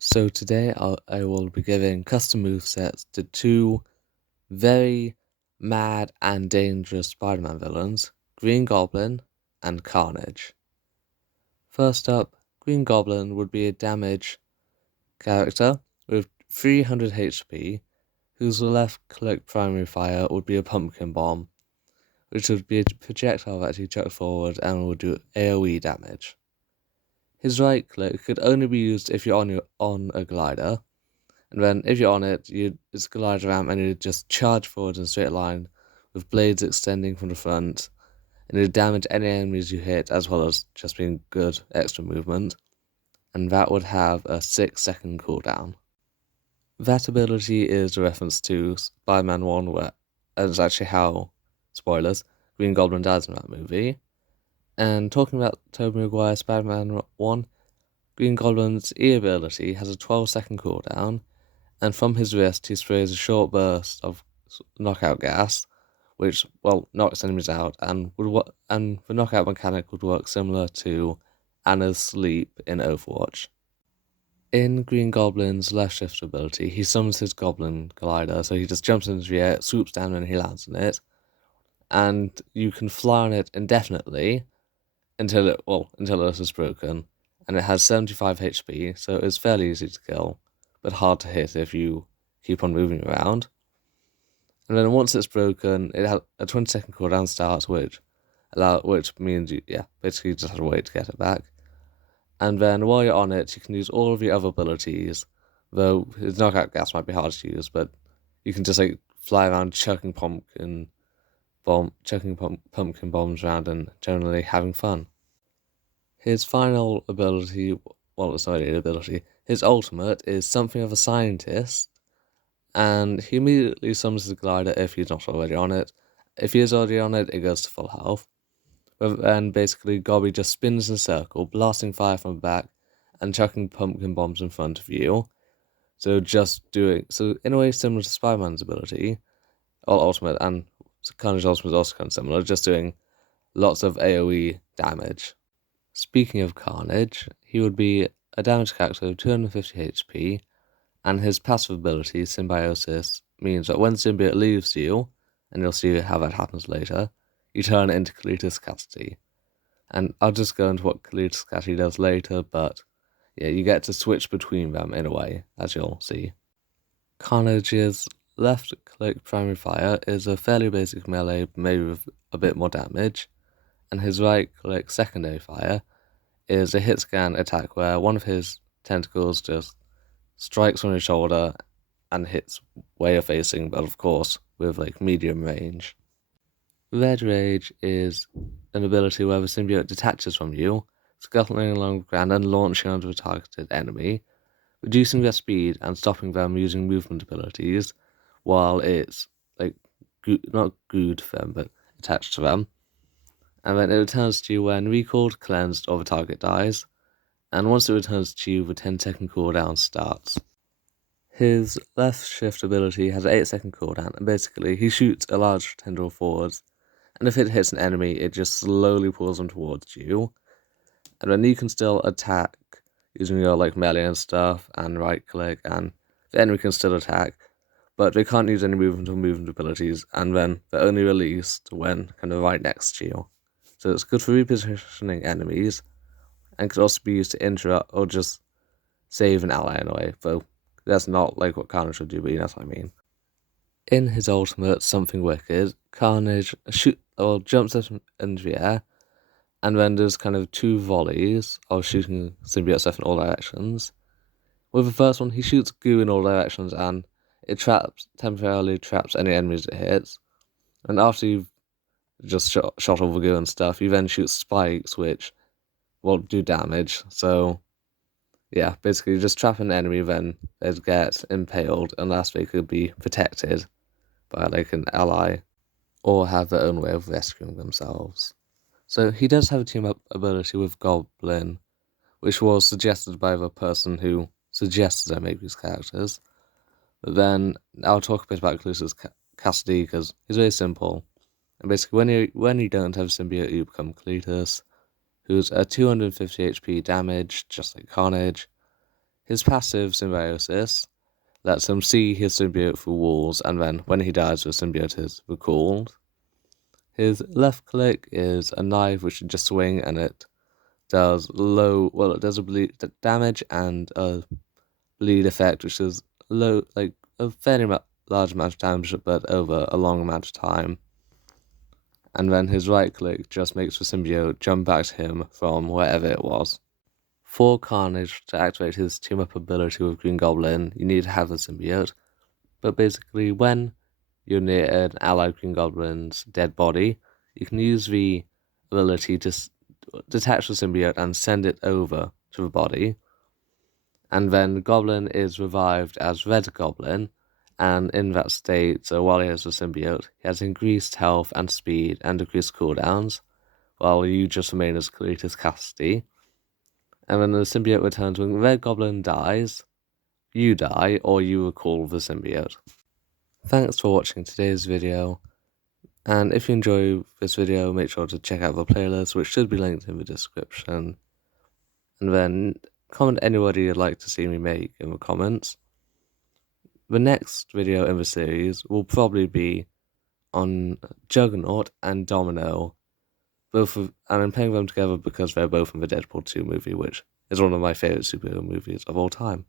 So today I will be giving custom movesets to two very mad and dangerous Spider-Man villains, Green Goblin and Carnage. First up, Green Goblin would be a damage character with 300 HP, whose left-click primary fire would be a pumpkin bomb, which would be a projectile that he chucked forward and would do AoE damage. His right click could only be used if you're on a glider, and then if you're on it, it's a glider ramp and you just charge forward in a straight line with blades extending from the front, and it damage any enemies you hit as well as just being good extra movement, and that would have a 6-second cooldown. That ability is a reference to Spider-Man 1, where and it's actually how, spoilers, Green Goblin dies in that movie. And talking about Tobey Maguire's Spider-Man 1, Green Goblin's E ability has a 12-second cooldown, and from his wrist he sprays a short burst of knockout gas, which knocks enemies out, and and the knockout mechanic would work similar to Anna's sleep in Overwatch. In Green Goblin's left shift ability, he summons his Goblin glider, so he just jumps into the air, swoops down, and he lands on it, and you can fly on it indefinitely until it is broken, and it has 75 HP, so it's fairly easy to kill, but hard to hit if you keep on moving around. And then once it's broken, it has a 20-second cooldown starts, which means you basically just have to wait to get it back. And then while you're on it, you can use all of your other abilities, though his knockout gas might be hard to use, but you can just fly around chucking pumpkin bombs around and generally having fun. His final ability, it's not really an ability, his ultimate is something of a scientist, and he immediately summons the glider if he's not already on it. If he is already on it, it goes to full health. And basically, Gobby just spins in a circle, blasting fire from the back and chucking pumpkin bombs in front of you. So in a way similar to Spider-Man's ability, or ultimate, and Carnage's ultimate is also kind of similar, just doing lots of AoE damage. Speaking of Carnage, he would be a damage character of 250 HP, and his passive ability, Symbiosis, means that when symbiote leaves you, and you'll see how that happens later, you turn it into Cletus Cassidy. And I'll just go into what Cletus Cassidy does later, but yeah, you get to switch between them in a way, as you'll see. Carnage's left-click primary fire is a fairly basic melee, maybe with a bit more damage, and his right-click secondary fire is a hit scan attack where one of his tentacles just strikes on your shoulder and hits where you're facing, but of course with medium range. Red Rage is an ability where the symbiote detaches from you, scuttling along the ground and launching onto a targeted enemy, reducing their speed and stopping them using movement abilities, while it's not glued to them but attached to them. And then it returns to you when recalled, cleansed, or the target dies. And once it returns to you, the 10-second cooldown starts. His left shift ability has an 8-second cooldown, and basically he shoots a large tendril forwards, and if it hits an enemy, it just slowly pulls them towards you. And then you can still attack using your melee and stuff, and right click, and the enemy can still attack, but they can't use any movement or movement abilities, and then they're only released when kind of right next to you. So it's good for repositioning enemies, and could also be used to interrupt or just save an ally in a way, though that's not what Carnage would do, but you know what I mean. In his ultimate, Something Wicked, Carnage jumps up into the air, and then there's kind of two volleys of shooting symbiote stuff in all directions. With the first one, he shoots goo in all directions, and it temporarily traps any enemies it hits. And after you've just shot all the goo and stuff, you then shoot spikes, which will do damage. So yeah, basically you just trap an enemy, then they'd get impaled unless they could be protected by an ally or have their own way of rescuing themselves. So he does have a team up ability with Goblin, which was suggested by the person who suggested I make these characters. But then I'll talk a bit about Cletus Cassidy because he's very simple. And basically, when you don't have symbiote, you become Cletus, who's a 250 HP damage, just like Carnage. His passive symbiosis lets him see his symbiote through walls, and then when he dies, the symbiote is recalled. His left click is a knife which you just swing and it does it does a bleed damage and a bleed effect, which is low, like a fairly large amount of damage, but over a long amount of time. And then his right click just makes the symbiote jump back to him from wherever it was. For Carnage to activate his team up ability with Green Goblin, you need to have the symbiote. But basically, when you're near an allied Green Goblin's dead body, you can use the ability to detach the symbiote and send it over to the body. And then Goblin is revived as Red Goblin, and in that state, so while he has the symbiote, he has increased health and speed and decreased cooldowns, while you just remain as Cletus Cassidy. And when the symbiote returns, when Red Goblin dies, you die or you recall the symbiote. Thanks for watching today's video, and if you enjoy this video, make sure to check out the playlist, which should be linked in the description. And then comment anybody you'd like to see me make in the comments. The next video in the series will probably be on Juggernaut and Domino, and I'm pairing them together because they're both in the Deadpool 2 movie, which is one of my favourite superhero movies of all time.